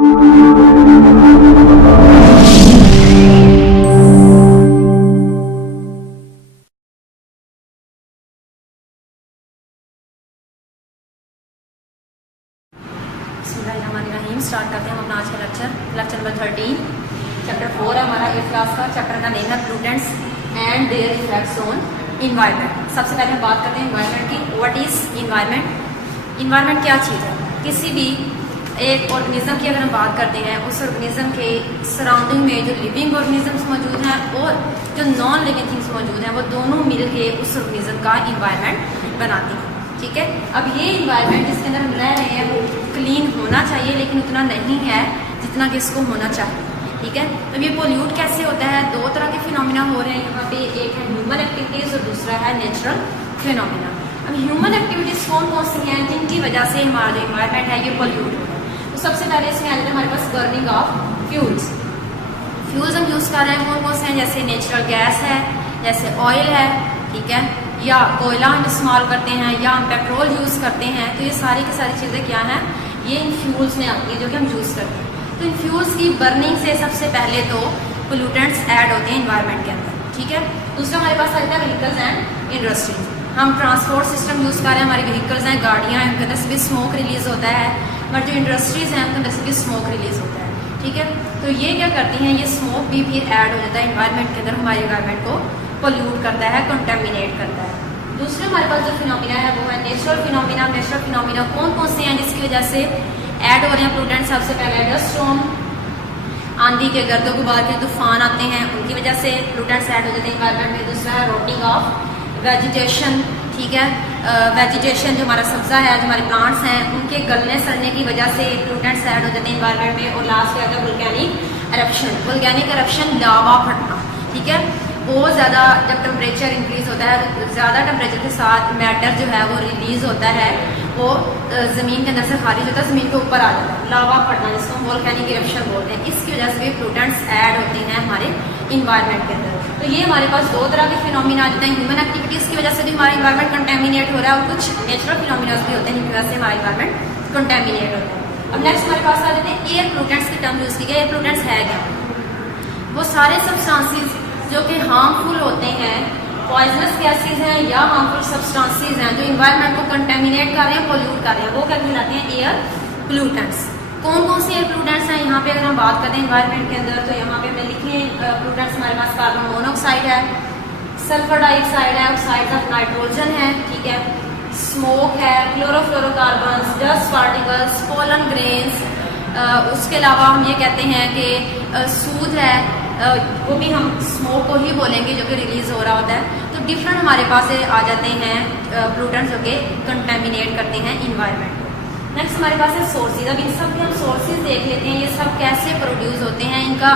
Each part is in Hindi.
स्टार्ट करते हैं हम अपना आज का लेक्चर नंबर 13 चैप्टर 4 है हमारा 8th क्लास का। चैप्टर का नेम है pollutants and there effects on environment. सबसे पहले हम बात करते हैं इन्वायरमेंट की। What is environment? इन्वायरमेंट क्या चीज़ है? किसी भी एक ऑर्गेनिज्म की अगर हम बात करते हैं, उस ऑर्गेनिज्म के सराउंडिंग में जो लिविंग ऑर्गेनिजम्स मौजूद हैं और जो नॉन लिविंग थिंग्स मौजूद हैं, वो दोनों मिल के उस ऑर्गेनिज्म का इन्वायरमेंट बनाती हैं। ठीक है, अब ये इन्वायरमेंट जिसके अंदर हम रह रहे हैं वो क्लीन होना चाहिए, लेकिन उतना नहीं है जितना कि इसको होना चाहिए। ठीक है, तो ये पोल्यूट कैसे होता है? दो तरह के फिनोमिना हो रहे हैं यहाँ पे, एक है ह्यूमन एक्टिविटीज़ और दूसरा है नेचुरल फिनोमिना। अब ह्यूमन एक्टिविटीज़ कौन कौन सी हैं जिनकी वजह से हमारा जो इन्वायरमेंट है ये पोल्यूट हो रहा है? तो सबसे पहले इसमें आ जाता है हमारे पास बर्निंग ऑफ फ्यूल्स। फ्यूल्स हम यूज़ कर रहे हैं कौन कौन से हैं? जैसे नेचुरल गैस है, जैसे ऑयल है, ठीक है, या कोयला हम इस्तेमाल करते हैं, या हम पेट्रोल यूज़ करते हैं। तो ये सारी की सारी चीज़ें क्या हैं? ये इन फ्यूल्स में आती है जो कि हम यूज़ करते हैं। तो इन फ्यूल्स की बर्निंग से सबसे पहले तो पोल्यूटेंट्स ऐड होते हैं इन्वायरमेंट के अंदर। ठीक है, दूसरा हमारे पास आता है व्हीकल्स एंड इंडस्ट्रीज। हम ट्रांसपोर्ट सिस्टम यूज़ कर रहे हैं, हमारे व्हीकल्स हैं, गाड़ियाँ हैं, उनके अंदर से भी स्मोक रिलीज़ होता है। हमारे जो इंडस्ट्रीज़ हैं उनके अंदर से भी स्मोक रिलीज़ होता है। ठीक है, तो ये क्या करती हैं? ये स्मोक भी फिर ऐड हो जाता है इन्वायरमेंट के अंदर, हमारे इन्वायरमेंट को पोल्यूट करता है, कंटेमिनेट करता है। दूसरे हमारे पास जो फिनोमिना है वो है नेचुरल फिनोमिना। नेचुरल फिनोमिना कौन कौन से हैं जिसकी वजह से ऐड हो रहे हैं पोल्यूटेंट? सबसे पहले डस्ट स्टॉर्म, आंधी के गर्दो गुबार के तूफान आते हैं, उनकी वजह से पोल्यूटेंट्स ऐड हो जाते हैं इन्वायरमेंट में। दूसरा है रोटिंग ऑफ वेजिटेशन। ठीक है, वेजिटेशन जो हमारा सब्जा है, जो हमारे प्लांट्स हैं, उनके गलने सड़ने की वजह से पोल्यूटेंट्स ऐड हो जाते हैं इन्वायरमेंट में। और लास्ट में आता है वोल्केनिक एरप्शन। वोल्केनिक एरप्शन लावा फटना। ठीक है, बहुत ज़्यादा जब टेम्परेचर इंक्रीज होता है, ज़्यादा टेम्परेचर के साथ मैटर जो है वो रिलीज़ होता है, वो ज़मीन के अंदर से खारिज होता है, ज़मीन के ऊपर आ जाता है, लावा फटना, जिसको हम वोल्केनिक इरप्शन बोलते हैं। इसकी वजह से भी पोल्यूटेंट्स ऐड होते हैं हमारे इन्वायरमेंट के अंदर। तो ये हमारे पास दो तरह के फिनोमिना आ जाते हैं। ह्यूमन एक्टिविटीज़ की वजह से भी हमारा इन्वायरमेंट कंटेमिनेट हो रहा है, और कुछ नेचुरल फिनोमिनाज भी होते हैं जिनकी वजह से हमारा इन्वायरमेंट कंटेमिनेट होता है। अब नेक्स्ट हमारे पास आ जाते हैं एयर पोल्यूटेंट्स की टर्म यूज़ की गई। एयर पोल्यूटेंट्स है क्या? वो सारे सब्सटेंसेस जो कि हार्मफुल होते हैं, पॉइजनस गैसेज हैं या हार्मफुल सब्सटेंसेस हैं जो इन्वायरमेंट को कंटेमिनेट कर रहे हैं, पोल्यूट कर रहे हैं, वो क्या कहलाते हैं? Air pollutants. कौन कौन से एयर पोल्यूटेंट्स हैं यहाँ पे अगर हम बात करते हैं इन्वायरमेंट के अंदर? तो यहाँ पे हमने लिखे हैं पोल्यूटेंट्स हमारे पास कार्बन मोनोऑक्साइड है, सल्फर डाइऑक्साइड है, ऑक्साइड ऑफ नाइट्रोजन है, ठीक है, स्मोक है, chlorofluorocarbons, dust particles, pollen grains. उसके अलावा हम ये कहते हैं कि सूद है, वो भी हम स्मोक को ही बोलेंगे जो कि रिलीज हो रहा होता है। तो डिफरेंट हमारे पास आ जाते हैं पोल्यूटेंट्स जो कि कंटेमिनेट करते हैं इन्वायरमेंट को। नेक्स्ट हमारे पास है सोर्सेज। अब इन सब के हम सोर्सेज देख लेते हैं, ये सब कैसे प्रोड्यूस होते हैं, इनका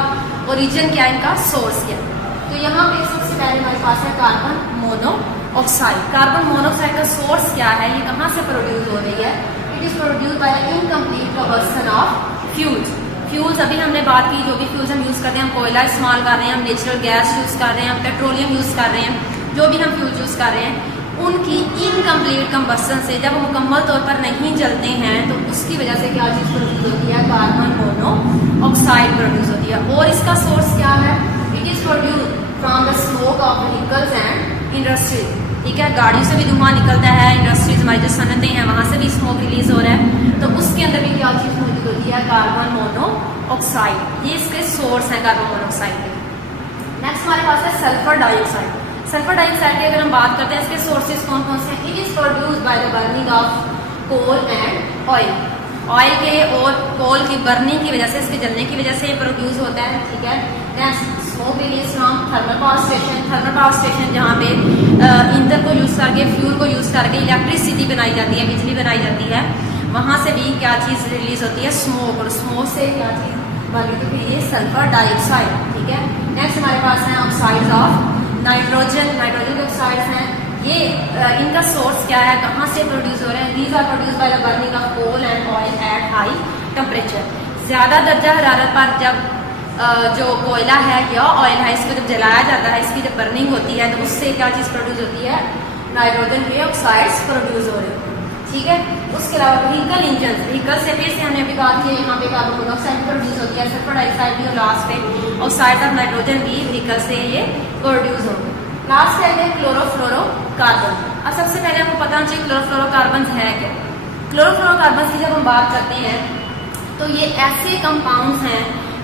ओरिजिन क्या है, इनका सोर्स क्या है। तो यहाँ पे सबसे पहले हमारे पास है कार्बन मोनोऑक्साइड। कार्बन मोनोऑक्साइड का सोर्स क्या है, ये कहाँ से प्रोड्यूस हो रही है? It is produce by incomplete combustion of fuels. Fuels अभी हमने बात की, जो भी फ्यूल्स हम यूज़ करते हैं, हम कोयला इस्तेमाल कर रहे हैं, हम नेचुरल गैस यूज़ कर रहे हैं, हम पेट्रोलियम यूज़ कर रहे हैं, जो भी हम फ्यूल्स यूज़ कर रहे हैं, उनकी इनकम्प्लीट कंबशन से जब वो मुकम्मल तौर पर नहीं जलते हैं तो उसकी वजह से क्या चीज़ प्रोड्यूस होती है? कार्बन मोनोऑक्साइड प्रोड्यूस होती है। और इसका सोर्स क्या है? It is produce from the smoke of vehicles and industries. ठीक है, गाड़ियों से भी धुआं निकलता है, इंडस्ट्रीज हमारी जो सनतें हैं वहाँ से भी स्मोक रिलीज हो रहा है, तो उसके अंदर भी क्या चीज़ मौजूद होती है? Carbon monoxide. ये इसके सोर्स हैं कार्बन मोनोऑक्साइड के। नेक्स्ट हमारे पास है सल्फर डाइऑक्साइड। सल्फर डाइऑक्साइड की अगर हम बात करते हैं, इसके सोर्सेज कौन कौन से हैं? It is produce by the burning of coal and oil. Oil के और कोल की बर्निंग की वजह से, इसके जलने की वजह से प्रोड्यूस होता है। ठीक है, next smoke release from thermal power station. Thermal power station जहाँ पे ईंधन को यूज़ करके, फ्यूल को यूज़ करके इलेक्ट्रिसिटी बनाई जाती है, बिजली बनाई जाती है, वहाँ से भी क्या चीज़ रिलीज होती है? स्मोक। और स्मोक से क्या चीज़ बनी? तो फिर ये सल्फर डाइऑक्साइड। ठीक है, नेक्स्ट हमारे पास हैं ऑक्साइड्स ऑफ नाइट्रोजन। नाइट्रोजन के ऑक्साइड्स हैं, ये इनका सोर्स क्या है, कहाँ से प्रोड्यूस हो रहे हैं? These are produce by the burning of coal and oil at high temperature. ज़्यादा दर्जा हरारत पर जब जो कोयला है या ऑयल है, इसको जब जलाया जाता है, इसकी जब बर्निंग होती है तो उससे क्या चीज़ प्रोड्यूस होती है? नाइट्रोजन के ऑक्साइड्स प्रोड्यूस हो रहे हैं। ठीक है, उसके अलावा व्हीकल इंजन, व्हीकल से फिर से हमने अभी बात की, यहाँ पे कार्बन मोनोऑक्साइड प्रोड्यूस होती है, सल्फर डाइऑक्साइड भी, और लास्ट पे ऑक्साइड ऑफ नाइट्रोजन भी व्हीकल से ये प्रोड्यूस होंगे। लास्ट है क्लोरोफ्लोरोकार्बन। अब सबसे पहले आपको पता होना चाहिए क्लोरोफ्लोरोकार्बन है क्या। क्लोरोफ्लोरोकार्बन की जब हम बात करते हैं तो ये ऐसे कंपाउंड्स हैं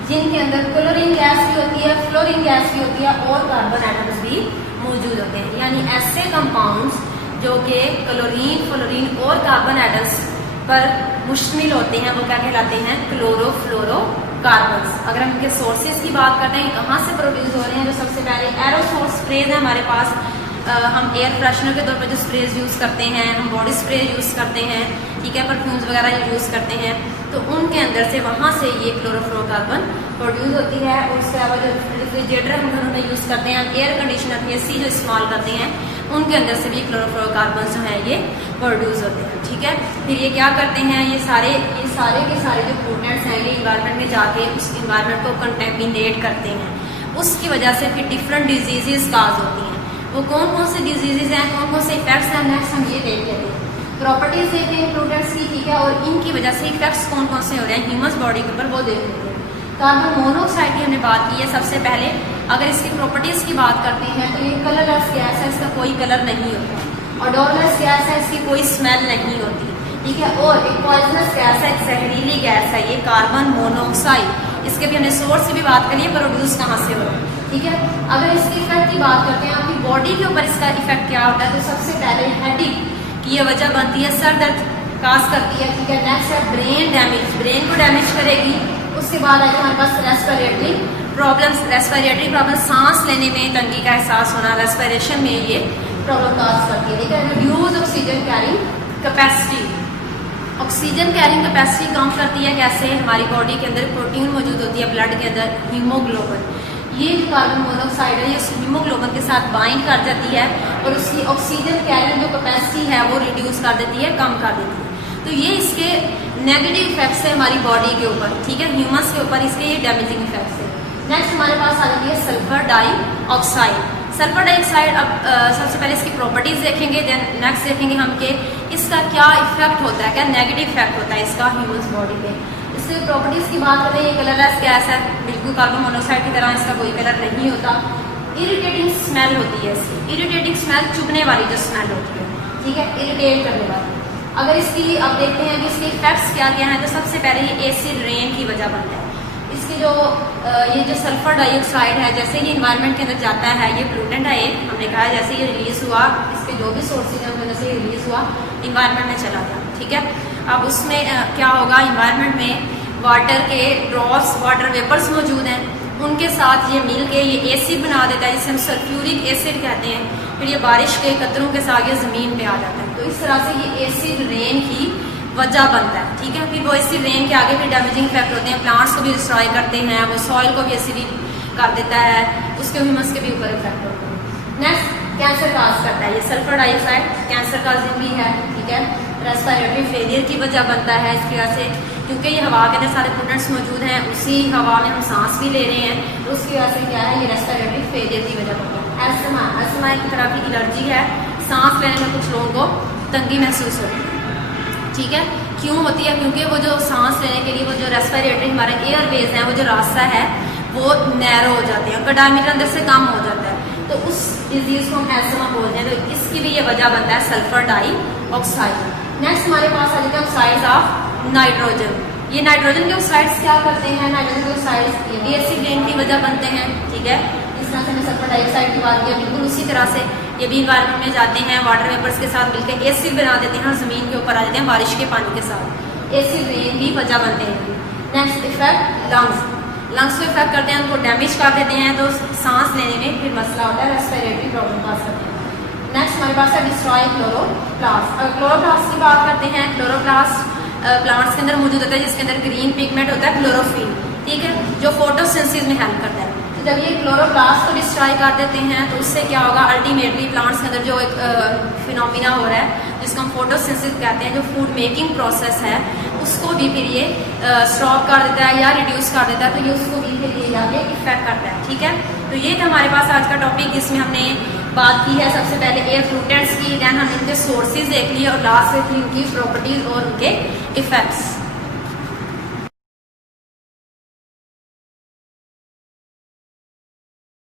जिनके अंदर क्लोरीन गैस भी होती है, फ्लोरीन गैस भी होती है, और कार्बन एटम्स भी मौजूद होते हैं। यानी ऐसे कंपाउंड्स जो कि क्लोरीन, फ्लोरीन और कार्बन एटम्स पर मुश्तमिल होते हैं, वो क्या कहलाते हैं, क्लोरोफ्लोरोकार्बन्स। अगर हम इनके सोर्सेज की बात करते हैं कहाँ से प्रोड्यूस हो रहे हैं, तो सबसे पहले एरोसोल स्प्रेज है हमारे पास। हम एयर फ्रेशनर के तौर पर जो स्प्रेज यूज़ करते हैं, हम बॉडी स्प्रे यूज़ करते हैं, ठीक है, परफ्यूम्स वगैरह यूज़ करते हैं, तो उनके अंदर से वहाँ से ये क्लोरोफ्लोरोकार्बन प्रोड्यूस होती है। और उसके अलावा जो रेफ्रिजरेटर हम घरों में यूज़ करते हैं, एयर कंडीशनर, AC जो इस्तेमाल करते हैं, उनके अंदर से भी क्लोरोफ्लोरोकार्बन जो है ये प्रोड्यूस होते हैं, ठीक है। फिर ये क्या करते हैं, ये सारे के सारे जो पोटेंट्स हैं ये इन्वायरमेंट में जाके उस इन्वायरमेंट को कंटेमिनेट करते हैं। उसकी वजह से फिर डिफरेंट डिजीजेस काज होती हैं। वो कौन कौन से डिजीजेज हैं, कौन कौन से इफेक्ट्स हैं, नेक्स्ट हम ये देख लेते हैं। प्रॉपर्टीज देखते हैं पोटेंट्स की, ठीक है, और इनकी वजह से इफेक्ट्स कौन कौन से हो रहे हैं ह्यूमन बॉडी के ऊपर, वो देख लेते हैं। कार्बन मोनोऑक्साइड की हमने बात की है सबसे पहले। अगर इसकी प्रॉपर्टीज की बात करते हैं तो ये कलरलेस गैस है, इसका कोई कलर नहीं होता, ऑडोरलेस गैस है, इसकी कोई स्मेल नहीं होती, ठीक है, और एक पॉइजनस गैस है, एक जहरीली गैस है ये कार्बन मोनोऑक्साइड। इसके भी हमने सोर्स से भी बात करी है, प्रोड्यूस कहाँ से हो रहा है, ठीक है। अगर इसके इफेक्ट की बात करते हैं, आपकी बॉडी के ऊपर इसका इफेक्ट क्या होता है, तो सबसे पहले हेडेक की ये वजह बनती है, सर दर्द काज करती है, ठीक है। नेक्स्ट है ब्रेन डैमेज, ब्रेन को डैमेज करेगी। उसके बाद है हमारे पास रेस्पिरेटरी प्रॉब्लम, सांस लेने में तंगी का एहसास होना, रेस्पिरेशन में ये प्रॉब्लम काज करती है, ठीक है। Reduce oxygen carrying capacity, oxygen carrying capacity कम करती है। कैसे, हमारी बॉडी के अंदर प्रोटीन मौजूद होती है, ब्लड के अंदर हीमोग्लोबिन, ये जो कार्बन मोनोऑक्साइड है ये हीमोग्लोबिन के साथ बाइंड कर जाती है और उसकी ऑक्सीजन कैरिंग जो कैपेसिटी है वो रिड्यूस कर देती है, कम कर देती है। तो ये इसके नेगेटिव इफेक्ट्स है हमारी बॉडी के ऊपर, ठीक है, ह्यूमंस के ऊपर इसके ये डैमेजिंग इफेक्ट्स है। नेक्स्ट हमारे पास आ जाती है सल्फर डाइऑक्साइड। सल्फर डाइऑक्साइड, अब सबसे पहले इसकी प्रॉपर्टीज देखेंगे, देन नेक्स्ट देखेंगे हम कि इसका क्या इफेक्ट होता है, क्या नेगेटिव इफेक्ट होता है इसका ह्यूमंस बॉडी पे। इससे प्रॉपर्टीज की बात करें, ये कलरलेस गैस है, बिल्कुल कार्बन मोनोऑक्साइड की तरह इसका कोई कलर नहीं होता। इरिटेटिंग स्मेल होती है इसकी, इरिटेटिंग स्मेल, चुभने वाली जो स्मेल होती है, ठीक है, इरिटेट करने वाली। अगर इसकी अब देखते हैं कि इसके इफेक्ट्स क्या क्या हैं, तो सबसे पहले ये एसिड रेन की वजह बनता है। इसके जो ये जो सल्फर डाइऑक्साइड है, जैसे ही इन्वायरमेंट के अंदर जाता है, ये पोल्यूटेंट है, एक हमने कहा जैसे ये रिलीज हुआ, इसके जो भी सोर्सेज हैं उनकी वजह से रिलीज हुआ, इन्वायरमेंट में चला गया, ठीक है। अब उसमें क्या होगा, इन्वायरमेंट में वाटर के ड्रॉप्स, वाटर वेपर्स मौजूद हैं, उनके साथ ये मिल के ये एसिड बना देता है, जिसे हम सल्फ्यूरिक एसिड कहते हैं। फिर ये बारिश के कतरों के साथ ये ज़मीन पे आ जाता है, तो इस तरह से ये एसिड रेन की वजह बनता है, ठीक है। फिर वो एसिड रेन के आगे फिर डैमेजिंग इफेक्ट होते हैं, प्लांट्स को भी डिस्ट्रॉय करते हैं, वो सॉइल को भी एसिडिक कर देता है, उसके ह्यूमस के भी ऊपर इफेक्ट होते हैं। नेक्स्ट कैंसर काज करता है, ये सल्फर डाइऑक्साइड कैंसर काजिंग भी है, ठीक है। रेस्पिरेटरी फेलियर की वजह बनता है इसकी वजह से, क्योंकि ये हवा के अंदर सारे पोटेंट्स मौजूद हैं, उसी हवा में हम सांस भी ले रहे हैं, तो उसकी वजह से क्या है, ये रेस्पिरेटरी फेलियर की वजह बनता है। अस्थमा एक तरह की एलर्जी है, सांस लेने में कुछ लोगों को तंगी महसूस होती है, ठीक है। क्यों होती है, क्योंकि वो जो सांस लेने के लिए वो जो रेस्पिरेटरी हमारे एयरवेज हैं, वो जो रास्ता है वो नैरो हो जाते हैं, डायमीटर अंदर से कम हो जाता है, तो उस डिजीज को हम एस्थमा बोलते हैं। तो इसकी भी ये वजह बनता है सल्फर डाइऑक्साइड। नेक्स्ट हमारे पास आ जाते हैं ऑक्साइड्स ऑफ नाइट्रोजन। ये नाइट्रोजन के ऑक्साइड्स क्या करते हैं, नाइट्रोजन के ऑक्साइड्स ये भी एसिड रेन की वजह बनते हैं, ठीक है। इस तरह से हमने सल्फर डाइऑक्साइड की बात की, बिल्कुल उसी तरह से ये भी इन्वायरमेंट में जाते हैं, वाटर वेपर्स के साथ मिलकर एसिड बना देते हैं और ज़मीन के ऊपर आ जाते हैं बारिश के पानी के साथ, एसिड रेन भी वजह बनते हैं। नेक्स्ट इफेक्ट लंग्स को इफेक्ट करते हैं, उनको डैमेज कर देते हैं, तो सांस लेने में फिर मसला होता है, रेस्पिरेटरी प्रॉब्लम काज करते हैं। नेक्स्ट हमारे पास है डिस्ट्रॉय क्लोरोप्लास्ट। अगर क्लोरोप्लास्ट की बात करते हैं, क्लोरोप्लास्ट प्लांट्स के अंदर मौजूद होता है, जिसके अंदर ग्रीन पिगमेंट होता है क्लोरोफिल, ठीक है, जो फोटोसिंथेसिस में हेल्प करता है। तो जब ये क्लोरोप्लास्ट को डिस्ट्रॉय कर देते हैं तो उससे क्या होगा, अल्टीमेटली प्लांट्स के अंदर जो एक फिनोमिना हो रहा है जिसको हम फोटोसिंथेसिस कहते हैं, जो फूड मेकिंग प्रोसेस है, उसको भी फिर ये स्टॉप कर देता है या रिड्यूस कर देता है, तो ये उसको भी फिर ये जाके इफेक्ट करता है, ठीक है। तो ये था हमारे पास आज का टॉपिक, जिसमें हमने बात की है सबसे पहले एयर फ्लूटेंट्स की, देन हमने इनके सोर्सेज देख लिए और लास्ट में थी उनकी प्रॉपर्टीज और उनके इफेक्ट्स।